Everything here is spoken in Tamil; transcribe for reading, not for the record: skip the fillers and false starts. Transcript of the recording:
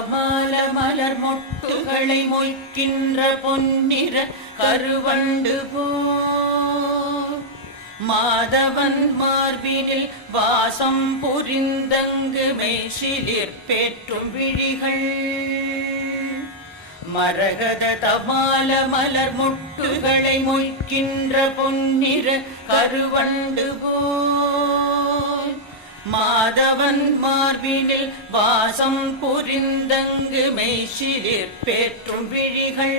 தமால மலர் மொட்டுகளை மொய்க்கின்ற பொன்னிற கருவண்டு போல் மாதவன் மார்பினில் வாசம் புரிந்தங்கு மெய்சிலிர் பேற்றும் விழிகள் மரகத தமால மலர் மொட்டுகளை மொய்க்கின்ற பொன்னிற கருவண்டு போல் மாதவன் மார்பினில் வாசம் புரிந்தங்கு மெய்சிலிர் பேற்றும் விழிகள்